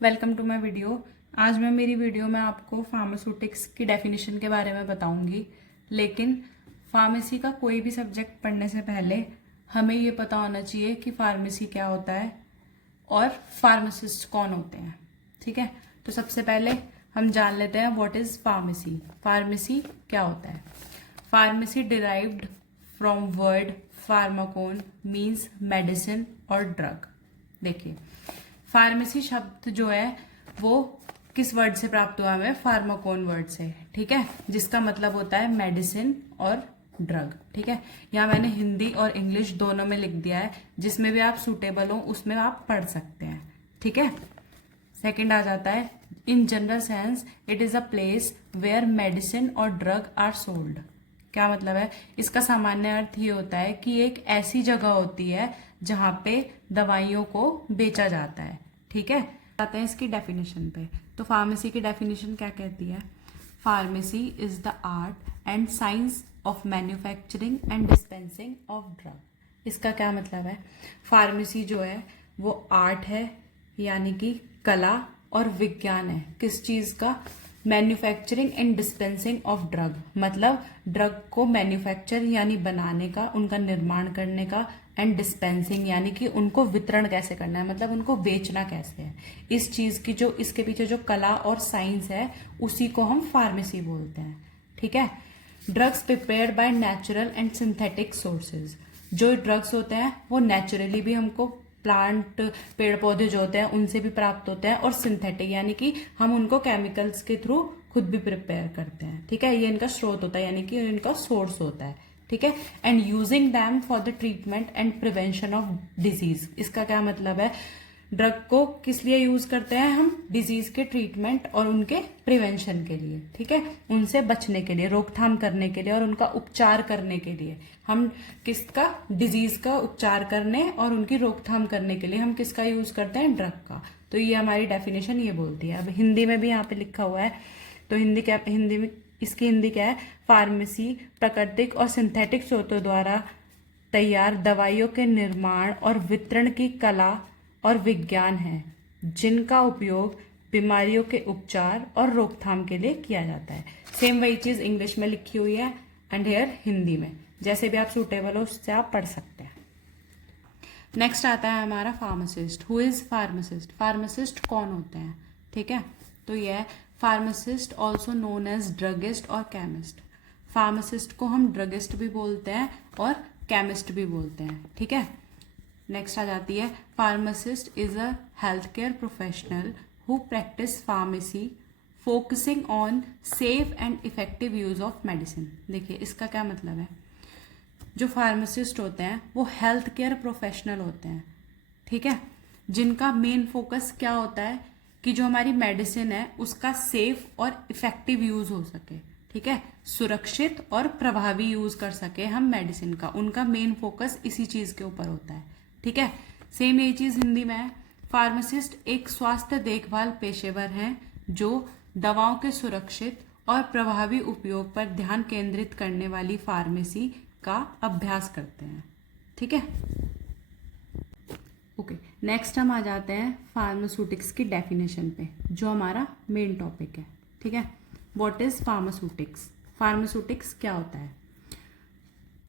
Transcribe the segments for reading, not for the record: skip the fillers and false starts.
Welcome to my video. आज मैं मेरी वीडियो में आपको फार्मास्यूटिक्स की डेफिनेशन के बारे में बताऊंगी। लेकिन फार्मेसी का कोई भी सब्जेक्ट पढ़ने से पहले हमें ये पता होना चाहिए कि फार्मेसी क्या होता है और फार्मासिस्ट कौन होते हैं। ठीक है, तो सबसे पहले हम जान लेते हैं व्हाट इज फार्मेसी। फार्मेसी क्या होता है। Pharmacy derived from word pharmakon means medicine और ड्रग। देखिए, फार्मेसी शब्द जो है वो किस वर्ड से प्राप्त हुआ हमें? फार्माकोन वर्ड से। ठीक है, जिसका मतलब होता है मेडिसिन और ड्रग। ठीक है, यहाँ मैंने हिंदी और इंग्लिश दोनों में लिख दिया है, जिसमें भी आप सूटेबल हो उसमें आप पढ़ सकते हैं। ठीक है, सेकंड आ जाता है in general sense it is a place where medicine और ड्रग आर सोल्ड। क्या मतलब है? इसका सामान्य अर्थ ये होता है कि एक ऐसी जगह होती है जहां पे दवाइयों को बेचा जाता है। ठीक है, आते हैं इसकी डेफिनेशन पे। तो फार्मेसी की डेफिनेशन क्या कहती है? Pharmacy is the art and science of manufacturing and dispensing of drug. इसका क्या मतलब है? फार्मेसी जो है वो आर्ट है, यानी कि कला और विज्ञान है। किस चीज का? Manufacturing and dispensing of drug, मतलब ड्रग को मैन्युफैक्चर यानी बनाने का, उनका निर्माण करने का, एंड डिस्पेंसिंग यानी कि उनको वितरण कैसे करना है, मतलब उनको बेचना कैसे है। इस चीज की जो इसके पीछे जो कला और साइंस है उसी को हम फार्मेसी बोलते हैं। ठीक है, drugs prepared by natural and synthetic sources. जो ड्रग्स होते हैं वो नेचुरली भी हमको प्लांट पेड़ पौधे जो होते हैं उनसे भी प्राप्त होते हैं, और सिंथेटिक यानी कि हम उनको केमिकल्स के थ्रू खुद भी प्रिपेयर करते हैं। ठीक है, ये इनका स्रोत होता है, यानी कि इनका सोर्स होता है। ठीक है, and using them for the treatment and prevention of disease. इसका क्या मतलब है? ड्रग को किस लिए यूज करते हैं हम? डिजीज के ट्रीटमेंट और उनके प्रिवेंशन के लिए। ठीक है, उनसे बचने के लिए, रोकथाम करने के लिए और उनका उपचार करने के लिए हम किसका? डिजीज का उपचार करने और उनकी रोकथाम करने के लिए हम किसका यूज करते हैं? ड्रग का। तो ये हमारी डेफिनेशन ये बोलती है। अब हिंदी में भी यहाँ पे लिखा हुआ है, तो हिंदी क्या, हिंदी में इसकी हिंदी क्या है? फार्मेसी प्राकृतिक और सिंथेटिक स्रोतों द्वारा तैयार दवाइयों के निर्माण और वितरण की कला और विज्ञान है, जिनका उपयोग बीमारियों के उपचार और रोकथाम के लिए किया जाता है। सेम वही चीज इंग्लिश में लिखी हुई है एंड हेयर हिंदी में, जैसे भी आप सूटेबल हो उससे आप पढ़ सकते हैं। नेक्स्ट आता है हमारा pharmacist. Who is pharmacist? Pharmacist कौन होते हैं? ठीक है, तो यह है pharmacist also known as druggist और केमिस्ट। फार्मासिस्ट को हम ड्रगिस्ट भी बोलते हैं और केमिस्ट भी बोलते हैं। ठीक है, नेक्स्ट आ जाती है pharmacist is a health care professional who practice pharmacy focusing on safe and effective use of medicine. देखिए, इसका क्या मतलब है? जो फार्मासिस्ट होते हैं वो हेल्थ केयर प्रोफेशनल होते हैं। ठीक है, जिनका मेन फोकस क्या होता है कि जो हमारी मेडिसिन है उसका सेफ और इफेक्टिव यूज हो सके। ठीक है, सुरक्षित और प्रभावी यूज कर सके हम मेडिसिन का। उनका मेन फोकस इसी चीज के ऊपर होता है। ठीक है, सेम यही चीज हिंदी में है। फार्मासिस्ट एक स्वास्थ्य देखभाल पेशेवर हैं जो दवाओं के सुरक्षित और प्रभावी उपयोग पर ध्यान केंद्रित करने वाली फार्मेसी का अभ्यास करते हैं। ठीक है, ओके, नेक्स्ट हम आ जाते हैं फार्मास्यूटिक्स की डेफिनेशन पे, जो हमारा मेन टॉपिक है। ठीक है, व्हाट इज फार्मास्यूटिक्स? फार्मास्यूटिक्स क्या होता है?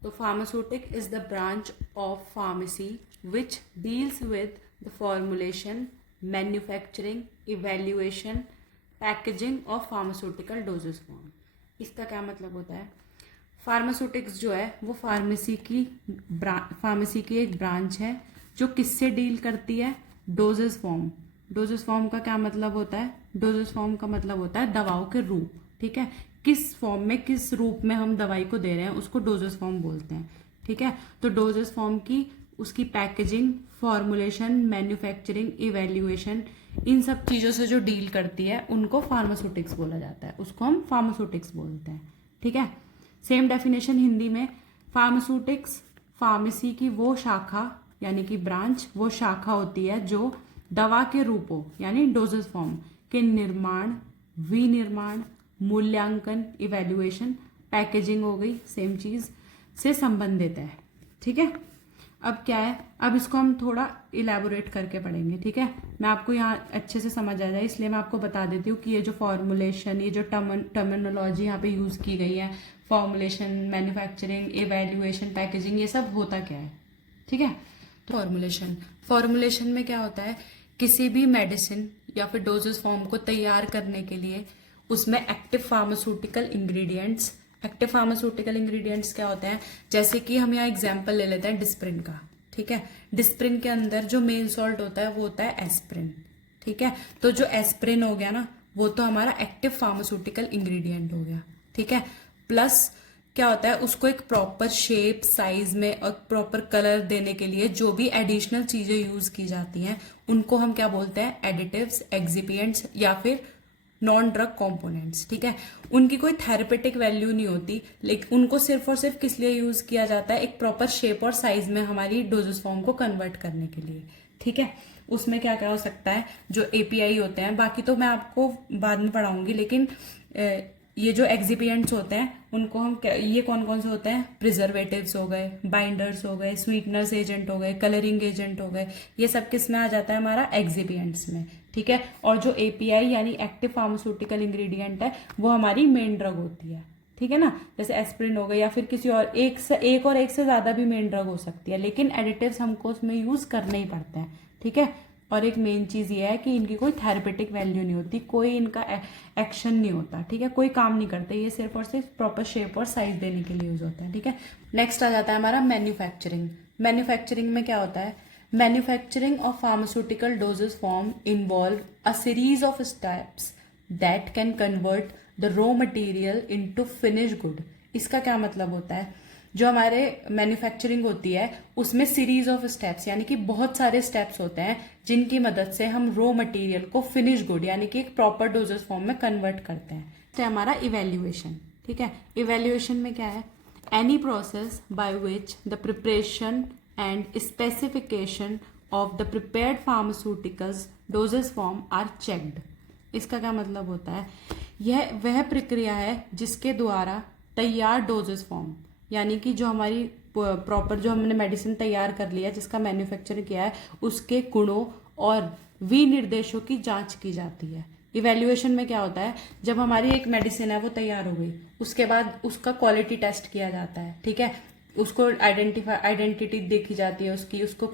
तो pharmaceutic is the branch of pharmacy which deals with the formulation, manufacturing, evaluation, packaging of pharmaceutical doses form. इसका क्या मतलब होता है? फार्मास्यूटिक्स जो है वो फार्मेसी की एक ब्रांच है जो किससे डील करती है? Doses form. डोजेज फॉर्म का क्या मतलब होता है? डोजेज फॉर्म का मतलब होता है दवाओं के रूप। ठीक है, किस फॉर्म में, किस रूप में हम दवाई को दे रहे हैं उसको डोजेज फॉर्म बोलते हैं। ठीक है, तो डोजेज फॉर्म की उसकी पैकेजिंग, फॉर्मुलेशन, मैन्युफैक्चरिंग, इवेल्युएशन, इन सब चीजों से जो डील करती है उनको फार्मास्यूटिक्स बोला जाता है, उसको हम फार्मास्यूटिक्स बोलते हैं। ठीक है, सेम डेफिनेशन हिंदी में। फार्मास्यूटिक्स फार्मेसी की वो शाखा यानी कि ब्रांच, वो शाखा होती है जो दवा के रूपों यानी डोजेज फॉर्म के निर्माण, विनिर्माण, मूल्यांकन, इवेल्युएशन, पैकेजिंग हो गई सेम चीज, से संबंधित है। ठीक है, अब क्या है, अब इसको हम थोड़ा इलेबोरेट करके पढ़ेंगे, ठीक है। मैं आपको यहाँ अच्छे से समझ आ जाए इसलिए मैं आपको बता देती हूँ कि ये जो फॉर्मुलेशन, ये जो टर्मिनोलॉजी यहाँ पे यूज़ की गई है, फॉर्मुलेशन, मैन्युफैक्चरिंग, इवैल्यूएशन, पैकेजिंग, ये सब होता क्या है, ठीक है। तो फॉर्मुलेशन में क्या होता है, किसी भी मेडिसिन या फिर डोजेस फॉर्म को तैयार करने के लिए उसमें एक्टिव फार्मास्यूटिकल इंग्रेडिएंट्स क्या होते हैं, जैसे कि हम यहाँ एग्जांपल ले लेते हैं डिस्प्रिन का, ठीक है। डिस्प्रिन के अंदर जो मेन सॉल्ट होता है वो होता है एस्प्रिन, ठीक है। तो जो एस्प्रिन हो गया ना, वो तो हमारा एक्टिव फार्मास्यूटिकल इंग्रेडिएंट हो गया, ठीक है। प्लस क्या होता है, उसको एक प्रॉपर शेप, साइज में और प्रॉपर कलर देने के लिए जो भी एडिशनल चीजें यूज की जाती हैं उनको हम क्या बोलते हैं, एडिटिव्स, एक्सिपिएंट्स या फिर नॉन ड्रग कंपोनेंट्स, ठीक है। उनकी कोई थेरेपेटिक वैल्यू नहीं होती, लेकिन उनको सिर्फ और सिर्फ किस लिए यूज किया जाता है, एक प्रॉपर शेप और साइज में हमारी डोजेस फॉर्म को कन्वर्ट करने के लिए, ठीक है। उसमें क्या क्या हो सकता है, जो एपीआई होते हैं, बाकी तो मैं आपको बाद में पढ़ाऊंगी, लेकिन ये जो एक्सिपिएंट्स होते हैं उनको हम क्या, ये कौन कौन से होते हैं, प्रिजर्वेटिव्स हो गए, बाइंडर्स हो गए, स्वीटनर्स एजेंट हो गए, कलरिंग एजेंट हो गए, ये सब किस में आ जाता है, हमारा एक्सिपिएंट्स में, ठीक है। और जो एपीआई यानी एक्टिव फार्मास्यूटिकल इंग्रेडिएंट है वो हमारी मेन ड्रग होती है, ठीक है ना। जैसे एस्प्रिन हो गई या फिर किसी और एक से ज्यादा भी मेन ड्रग हो सकती है, लेकिन एडिटिव्स हमको उसमें यूज करने ही पड़ते हैं, ठीक है। और एक मेन चीज ये है कि इनकी कोई थेरेपेटिक वैल्यू नहीं होती, कोई इनका एक्शन नहीं होता, ठीक है, कोई काम नहीं करते, ये सिर्फ और सिर्फ प्रॉपर शेप और साइज देने के लिए यूज होता है, ठीक है। नेक्स्ट आ जाता है हमारा मैन्युफैक्चरिंग में क्या होता है, manufacturing of pharmaceutical doses form involve a series of steps that can convert the raw material into finish good. इसका क्या मतलब होता है, जो हमारे मैन्युफैक्चरिंग होती है उसमें सीरीज ऑफ स्टेप्स यानी कि बहुत सारे स्टेप्स होते हैं जिनकी मदद से हम रॉ मटेरियल को फिनिश गुड यानी कि एक प्रॉपर डोजेस फॉर्म में कन्वर्ट करते हैं। तो हमारा इवैल्यूएशन, ठीक है। इवैल्यूएशन में क्या है, any process by which the preparation and specification of the prepared pharmaceuticals doses form are checked. इसका क्या मतलब होता है, यह वह प्रक्रिया है जिसके द्वारा तैयार डोजेस फॉर्म यानी कि जो हमारी प्रॉपर जो हमने मेडिसिन तैयार कर लिया, जिसका मैन्युफैक्चर किया है, उसके गुणों और विनिर्देशों की जांच की जाती है। इवैल्यूएशन में क्या होता है, जब हमारी एक मेडिसिन है वो तैयार हो गई, उसके बाद उसका क्वालिटी टेस्ट किया जाता है, ठीक है। उसको आइडेंटिटी देखी जाती है उसकी, उसकी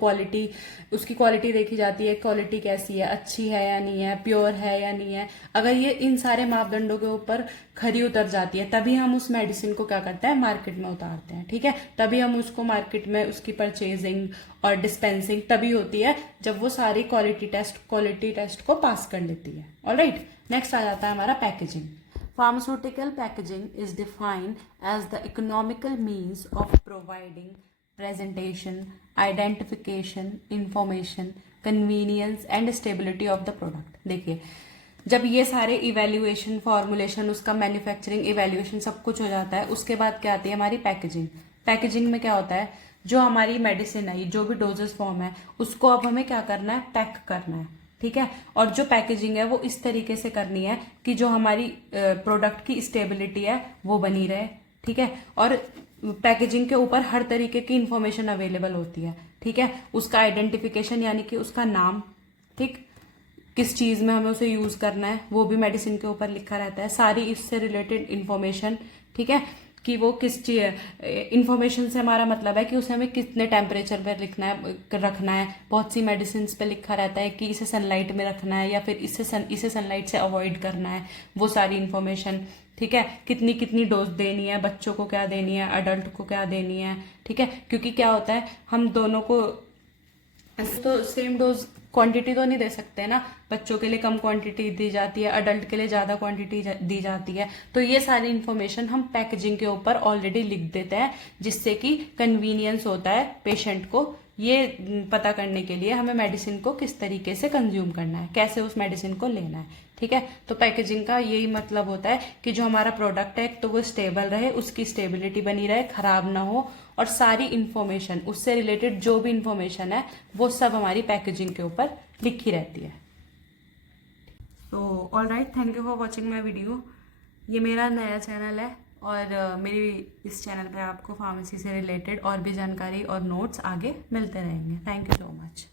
क्वालिटी देखी जाती है, क्वालिटी कैसी है, अच्छी है या नहीं है, प्योर है या नहीं है। अगर ये इन सारे मापदंडों के ऊपर खरी उतर जाती है तभी हम उस मेडिसिन को क्या करते हैं, मार्केट में उतारते हैं, ठीक है। तभी हम उसको मार्केट में उसकी परचेजिंग और डिस्पेंसिंग तभी होती है जब वो सारी क्वालिटी टेस्ट को पास कर लेती है। ऑलराइट, नेक्स्ट आ जाता है हमारा packaging. Pharmaceutical packaging is defined as the economical means of providing presentation, identification, information, convenience and stability of the product। देखिए, जब ये सारे इवैल्यूएशन, फॉर्मुलेशन, उसका मैन्युफैक्चरिंग, इवैल्यूएशन सब कुछ हो जाता है, उसके बाद क्या आती है हमारी पैकेजिंग। पैकेजिंग में क्या होता है, जो हमारी मेडिसिन है, जो भी डोजेस फॉर्म है, उसको अब हमें क्या करना है, पैक करना है, ठीक है। और जो पैकेजिंग है वो इस तरीके से करनी है कि जो हमारी प्रोडक्ट की स्टेबिलिटी है वो बनी रहे, ठीक है। और पैकेजिंग के ऊपर हर तरीके की इंफॉर्मेशन अवेलेबल होती है, ठीक है। उसका आइडेंटिफिकेशन यानी कि उसका नाम, ठीक, किस चीज में हमें उसे यूज करना है वो भी मेडिसिन के ऊपर लिखा रहता है, सारी इससे रिलेटेड इंफॉर्मेशन, ठीक है, कि वो किस चीज, इंफॉर्मेशन से हमारा मतलब है कि उसे हमें कितने टेम्परेचर पर रखना है। बहुत सी मेडिसिन पे लिखा रहता है कि इसे सनलाइट में रखना है या फिर इसे सनलाइट से अवॉइड करना है, वो सारी इंफॉर्मेशन, ठीक है। कितनी कितनी डोज देनी है, बच्चों को क्या देनी है, अडल्ट को क्या देनी है, ठीक है। क्योंकि क्या होता है, हम दोनों को तो सेम डोज क्वांटिटी तो नहीं दे सकते ना, बच्चों के लिए कम क्वांटिटी दी जाती है, अडल्ट के लिए ज्यादा क्वांटिटी दी जाती है। तो ये सारी इंफॉर्मेशन हम पैकेजिंग के ऊपर ऑलरेडी लिख देते हैं, जिससे कि कन्वीनियंस होता है पेशेंट को ये पता करने के लिए हमें मेडिसिन को किस तरीके से कंज्यूम करना है, कैसे उस मेडिसिन को लेना है, ठीक है। तो पैकेजिंग का यही मतलब होता है कि जो हमारा प्रोडक्ट है तो वो स्टेबल रहे, उसकी स्टेबिलिटी बनी रहे, खराब ना हो, और सारी इंफॉर्मेशन, उससे रिलेटेड जो भी इंफॉर्मेशन है वो सब हमारी पैकेजिंग के ऊपर लिखी रहती है। तो all right, thank you for watching my video. ये मेरा नया चैनल है, और मेरी इस चैनल पर आपको फार्मेसी से रिलेटेड और भी जानकारी और नोट्स आगे मिलते रहेंगे। Thank you so much.